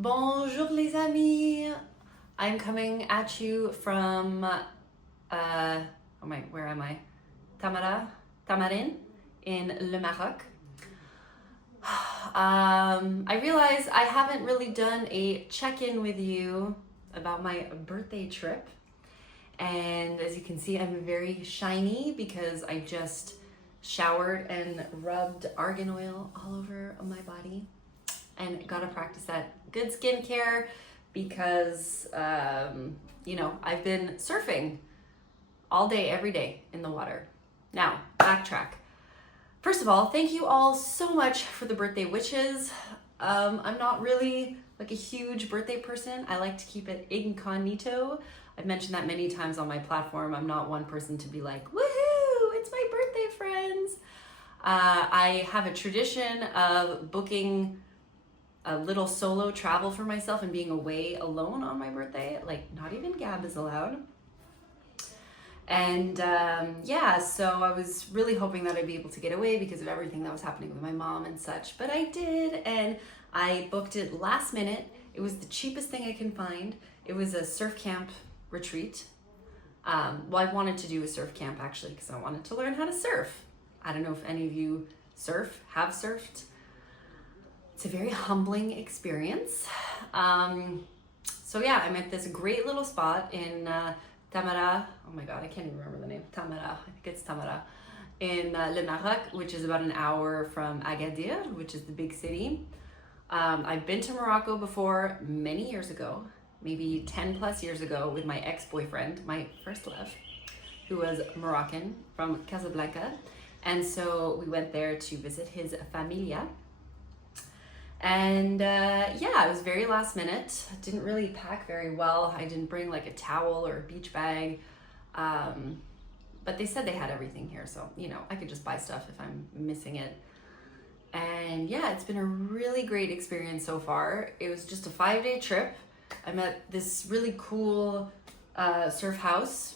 Bonjour les amis. I'm coming at you from where am I? Tamarin in Le Maroc. I realize I haven't really done a check-in with you about my birthday trip. And as you can see, I'm very shiny because I just showered and rubbed argan oil all over my body. And gotta practice that good skincare because, I've been surfing all day, every day in the water. Now, backtrack. First of all, thank you all so much for the birthday wishes. I'm not really like a huge birthday person. I like to keep it incognito. I've mentioned that many times on my platform. I'm not one person to be like, woohoo, it's my birthday, friends. I have a tradition of booking a little solo travel for myself and being away alone on my birthday. Like, not even Gab is allowed. And so I was really hoping that I'd be able to get away because of everything that was happening with my mom and such. But I did, and I booked it last minute. It was the cheapest thing I can find. It was a surf camp retreat. I wanted to do a surf camp actually because I wanted to learn how to surf. I don't know if any of you have surfed. It's a very humbling experience. I'm at this great little spot in Tamara. Oh my God, I can't even remember the name. Tamara, I think it's Tamara, in Le Maroc, which is about an hour from Agadir, which is the big city. I've been to Morocco before many years ago, maybe 10 plus years ago, with my ex-boyfriend, my first love, who was Moroccan from Casablanca. And so we went there to visit his familia. And it was very last minute. Didn't really pack very well. I didn't bring like a towel or a beach bag. But they said they had everything here. So, I could just buy stuff if I'm missing it. And it's been a really great experience so far. It was just a 5-day trip. I'm at this really cool surf house.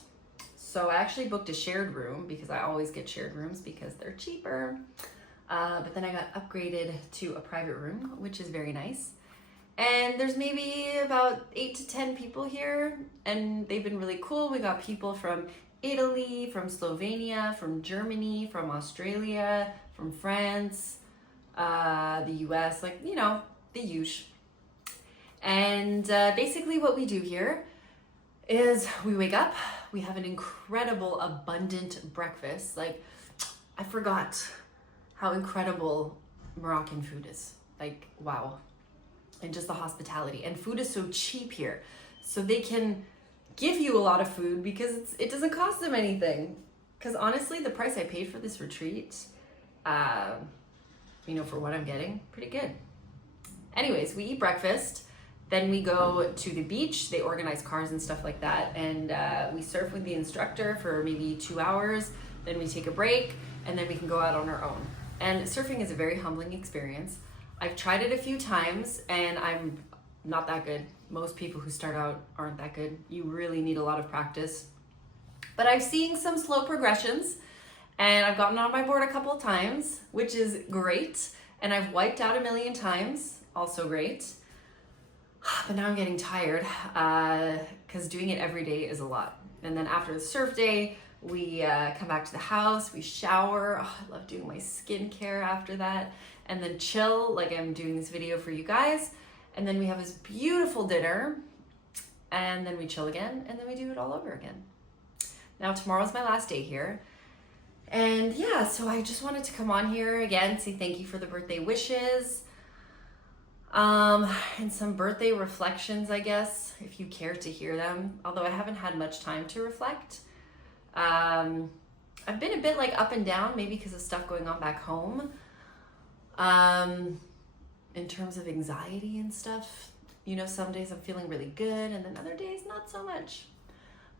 So I actually booked a shared room because I always get shared rooms because they're cheaper. But then I got upgraded to a private room, which is very nice. And there's maybe about 8 to 10 people here, and they've been really cool. We got people from Italy, from Slovenia, from Germany, from Australia, from France, the US, the usual. And basically what we do here is we wake up, we have an incredible, abundant breakfast. Like, I forgot how incredible Moroccan food is. Like, wow. And just the hospitality. And food is so cheap here. So they can give you a lot of food because it doesn't cost them anything. Because honestly, the price I paid for this retreat, for what I'm getting, pretty good. Anyways, we eat breakfast. Then we go to the beach. They organize cars and stuff like that. And we surf with the instructor for maybe 2 hours. Then we take a break. And then we can go out on our own. And surfing is a very humbling experience. I've tried it a few times and I'm not that good. Most people who start out aren't that good. You really need a lot of practice. But I've seen some slow progressions and I've gotten on my board a couple of times, which is great. And I've wiped out 1,000,000 times, also great. But now I'm getting tired because doing it every day is a lot. And then after the surf day, we come back to the house, we shower. Oh, I love doing my skincare after that. And then chill, like I'm doing this video for you guys. And then we have this beautiful dinner. And then we chill again. And then we do it all over again. Now, tomorrow's my last day here. And so I just wanted to come on here again, say thank you for the birthday wishes. And some birthday reflections, I guess, if you care to hear them. Although I haven't had much time to reflect. I've been a bit like up and down, maybe because of stuff going on back home. In terms of anxiety and stuff, some days I'm feeling really good and then other days not so much.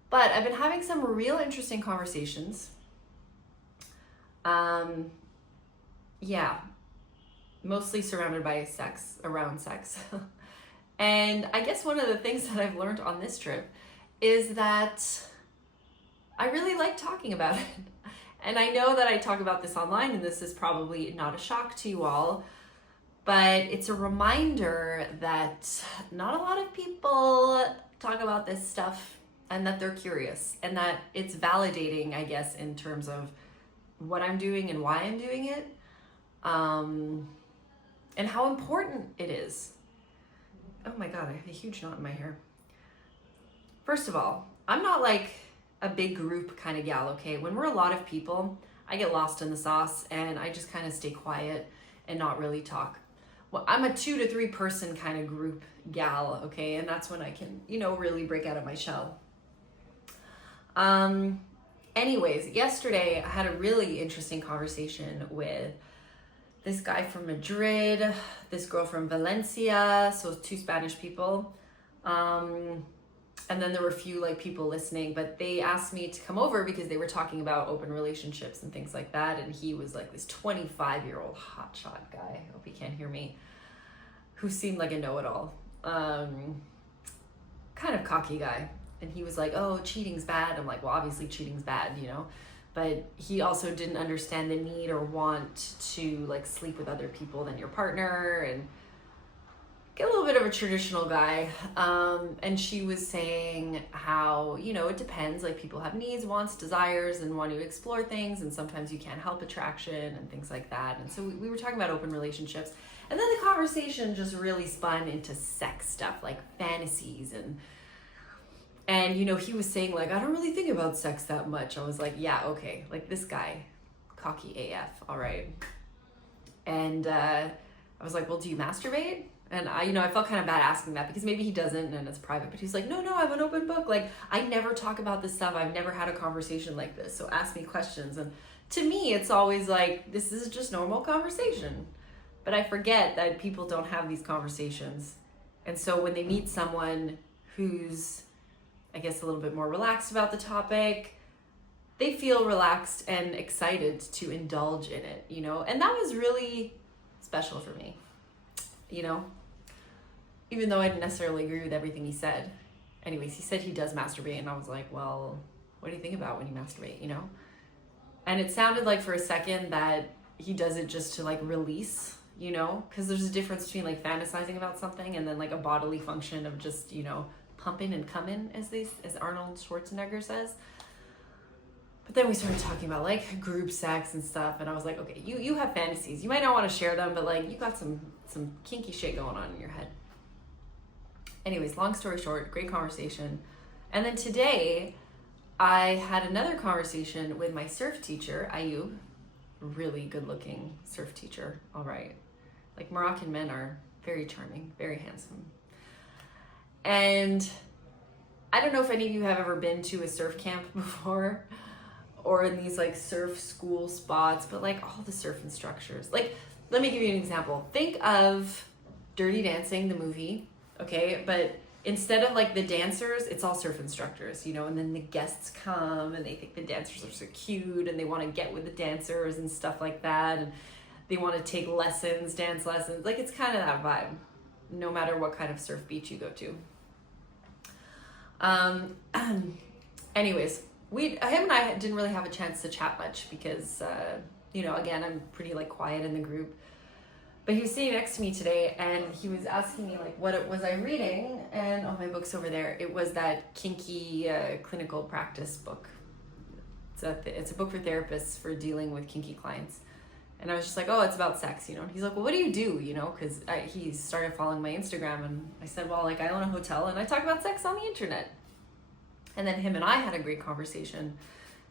But I've been having some real interesting conversations. Mostly surrounded by around sex. And I guess one of the things that I've learned on this trip is that I really like talking about it. And I know that I talk about this online and this is probably not a shock to you all, But it's a reminder that not a lot of people talk about this stuff, and that they're curious, and that it's validating, I guess, in terms of what I'm doing and why I'm doing it, and how important it is. Oh my God, I have a huge knot in my hair. First of all, I'm not like a big group kind of gal, okay? When we're a lot of people, I get lost in the sauce and I just kind of stay quiet and not really talk. Well, I'm a 2 to 3 person kind of group gal, okay? And that's when I can, really break out of my shell. Anyways, yesterday I had a really interesting conversation with this guy from Madrid, this girl from Valencia, so 2 Spanish people. And then there were a few people listening, but they asked me to come over because they were talking about open relationships and things like that. And he was like this 25-year-old hotshot guy, I hope he can't hear me, who seemed like a know-it-all, kind of cocky guy. And he was like, oh, cheating's bad. I'm like, well, obviously cheating's bad, but he also didn't understand the need or want to sleep with other people than your partner, and get a little bit of a traditional guy. And she was saying how, it depends, people have needs, wants, desires, and want to explore things, and sometimes you can't help attraction and things like that. And so we were talking about open relationships, and then the conversation just really spun into sex stuff, like fantasies, and he was saying I don't really think about sex that much. I was like, yeah, okay, this guy, cocky AF, all right. And I was like, well, do you masturbate? And I felt kind of bad asking that because maybe he doesn't and it's private, but he's like, no, I'm an open book. I never talk about this stuff. I've never had a conversation like this. So ask me questions. And to me, it's always this is just normal conversation. But I forget that people don't have these conversations. And so when they meet someone who's, I guess, a little bit more relaxed about the topic, they feel relaxed and excited to indulge in it, And that was really special for me, even though I didn't necessarily agree with everything he said. Anyways, he said he does masturbate, and I was like, well, what do you think about when you masturbate, And it sounded like for a second that he does it just to release, because there's a difference between fantasizing about something and then a bodily function of just, pumping and coming, as Arnold Schwarzenegger says. But then we started talking about group sex and stuff, and I was like, okay, you have fantasies. You might not want to share them, but you got some kinky shit going on in your head. Anyways, long story short, great conversation. And then today I had another conversation with my surf teacher, Ayub, really good looking surf teacher. All right. Moroccan men are very charming, very handsome. And I don't know if any of you have ever been to a surf camp before, or in these surf school spots, but all the surf instructors. Let me give you an example. Think of Dirty Dancing, the movie, okay? But instead of the dancers, it's all surf instructors, and then the guests come and they think the dancers are so cute and they want to get with the dancers and stuff like that. And they want to take lessons, dance lessons. It's kind of that vibe, no matter what kind of surf beach you go to. Anyways, him and I didn't really have a chance to chat much because, again, I'm pretty quiet in the group. But he was sitting next to me today and he was asking me what it was I reading, and my book's over there. It was that kinky clinical practice book. It's a book for therapists for dealing with kinky clients. And I was just like, oh, it's about sex, And he's like, well, what do you do, Because he started following my Instagram, and I said, well, I own a hotel and I talk about sex on the internet. And then him and I had a great conversation.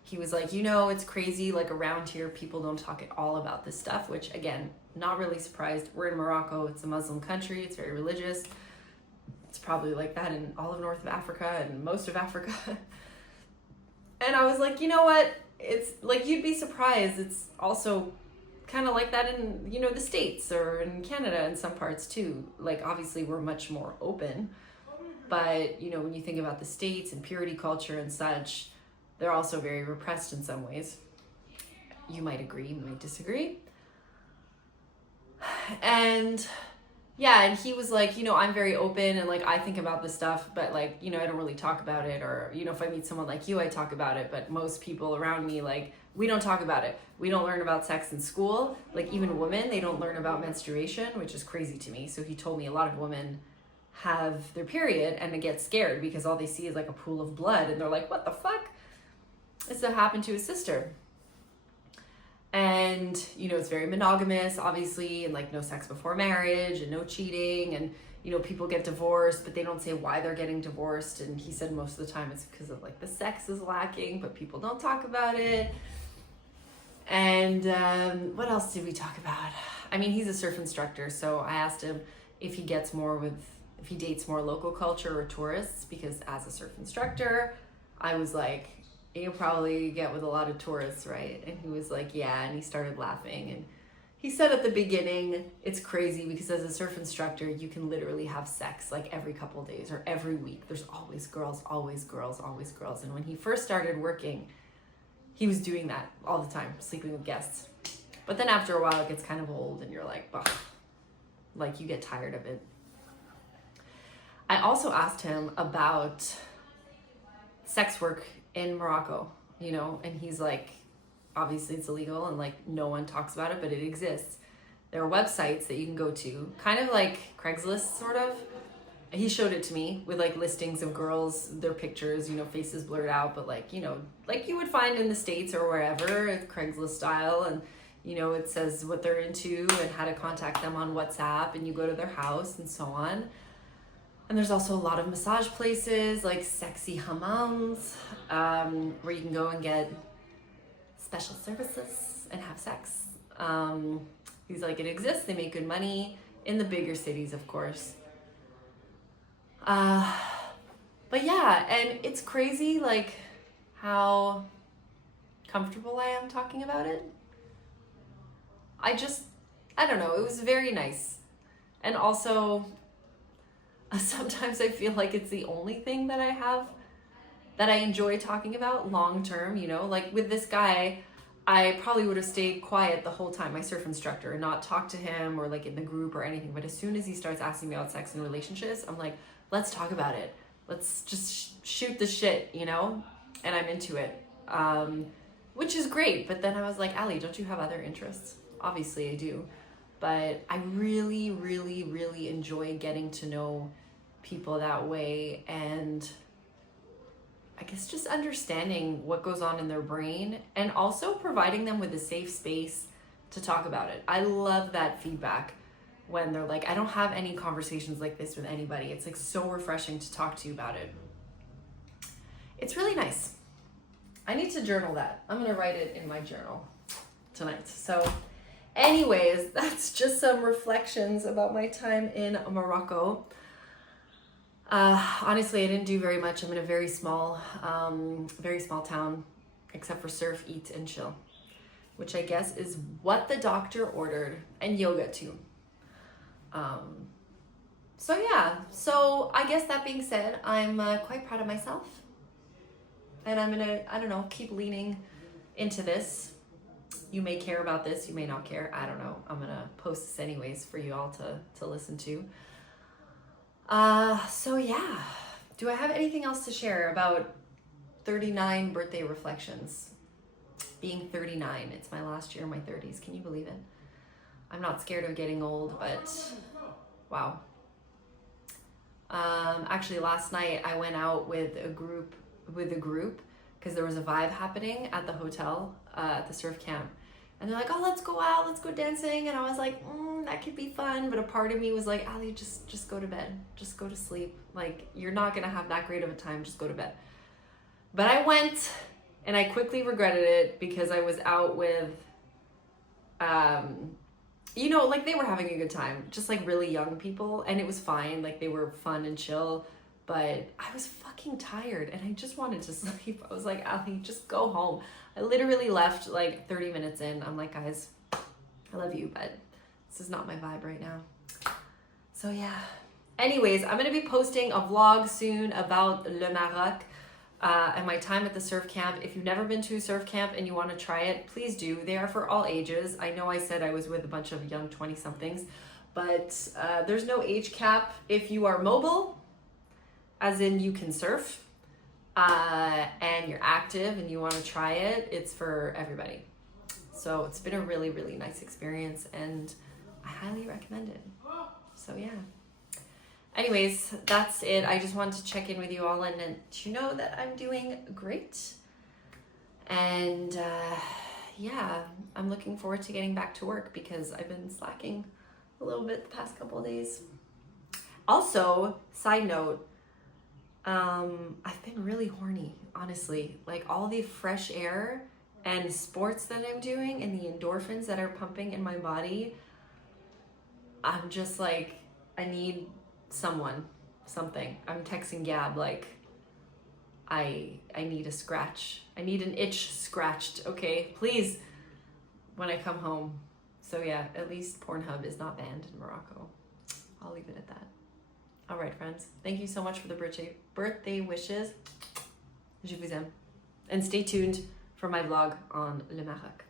He was like, it's crazy, around here, people don't talk at all about this stuff, which, again, not really surprised. We're in Morocco. It's a Muslim country. It's very religious. It's probably like that in all of North of Africa and most of Africa. And I was like, you know what? It's you'd be surprised. It's also kind of like that in, the States or in Canada in some parts too. Obviously we're much more open, but when you think about the States and purity culture and such, they're also very repressed in some ways. You might agree, you might disagree. And yeah, and he was like, I'm very open and I think about this stuff, but I don't really talk about it. Or, if I meet someone like you, I talk about it, but most people around me, We don't talk about it. We don't learn about sex in school. Like even women, they don't learn about menstruation, which is crazy to me. So he told me a lot of women have their period and they get scared because all they see is like a pool of blood and they're like, what the fuck? This happened to his sister. And, you know, it's very monogamous, obviously, and like no sex before marriage and no cheating. And, you know, people get divorced, but they don't say why they're getting divorced. And he said most of the time it's because of like the sex is lacking, but people don't talk about it. And what else did we talk about? I mean, he's a surf instructor. So I asked him if he dates more local culture or tourists, because as a surf instructor, I was like, you'll probably get with a lot of tourists, right? And he was like, yeah, and he started laughing. And he said at the beginning, it's crazy because as a surf instructor, you can literally have sex like every couple of days or every week. There's always girls, always girls, always girls. And when he first started working, he was doing that all the time, sleeping with guests. But then after a while, it gets kind of old and you're like, ugh, like you get tired of it. I also asked him about sex work in Morocco, you know, and he's like, obviously it's illegal and like no one talks about it, but it exists. There are websites that you can go to, kind of like Craigslist sort of. He showed it to me with like listings of girls, their pictures, you know, faces blurred out, but like, you know, like you would find in the States or wherever, Craigslist style. And, you know, it says what they're into and how to contact them on WhatsApp, and you go to their house and so on. And there's also a lot of massage places like sexy hammams, where you can go and get special services and have sex. He's like, it exists, they make good money in the bigger cities, of course. But yeah, and it's crazy like how comfortable I am talking about it. I don't know, it was very nice. And also, sometimes I feel like it's the only thing that I have that I enjoy talking about long term, you know, like with this guy, I probably would have stayed quiet the whole time, my surf instructor, and not talk to him or like in the group or anything. But as soon as he starts asking me about sex and relationships, I'm like, let's talk about it. Let's just shoot the shit, you know? And I'm into it, which is great. But then I was like, Ali, don't you have other interests? Obviously I do. But I really, really, really enjoy getting to know people that way, and I guess just understanding what goes on in their brain and also providing them with a safe space to talk about it. I love that feedback when they're like, I don't have any conversations like this with anybody. It's like so refreshing to talk to you about it. It's really nice. I need to journal that. I'm gonna write it in my journal tonight. So anyways, that's just some reflections about my time in Morocco. Honestly, I didn't do very much. I'm in a very small town, except for surf, eat, and chill, which I guess is what the doctor ordered, and yoga too. So yeah, so I guess that being said, I'm quite proud of myself, and I'm gonna, I don't know, keep leaning into this. You may care about this, you may not care, I don't know. I'm gonna post this anyways for you all to listen to. So yeah, do I have anything else to share about 39 birthday reflections? Being 39, it's my last year in my 30s. Can you believe it? I'm not scared of getting old, but wow. Actually last night I went out with a group because there was a vibe happening at the hotel, at the surf camp. And they're like, oh, let's go out, let's go dancing. And I was like, that could be fun. But a part of me was like, Ali, just go to bed. Just go to sleep. Like, you're not going to have that great of a time. Just go to bed. But I went, and I quickly regretted it because I was out with, you know, like they were having a good time. Just like really young people. And it was fine. Like they were fun and chill. But I was fucking tired and I just wanted to sleep. I was like, Ali, just go home. I literally left like 30 minutes in. I'm like, guys, I love you, but this is not my vibe right now. So yeah. Anyways, I'm going to be posting a vlog soon about Le Maroc and my time at the surf camp. If you've never been to a surf camp and you want to try it, please do. They are for all ages. I know I said I was with a bunch of young 20-somethings, but there's no age cap if you are mobile, as in you can surf. and you're active and you want to try it, it's for everybody. So it's been a really, really nice experience, and I highly recommend it. So yeah. Anyways, that's it. I just wanted to check in with you all and let you know that I'm doing great. And yeah, I'm looking forward to getting back to work because I've been slacking a little bit the past couple of days. Also, side note, I've been really horny, honestly. Like all the fresh air and sports that I'm doing and the endorphins that are pumping in my body, I'm just like, I need something. I'm texting Gab like, I need a scratch. I need an itch scratched, okay? Please, when I come home. So yeah, at least Pornhub is not banned in Morocco. I'll leave it at that. All right, friends. Thank you so much for the birthday wishes. Je vous aime. And stay tuned for my vlog on Le Maroc.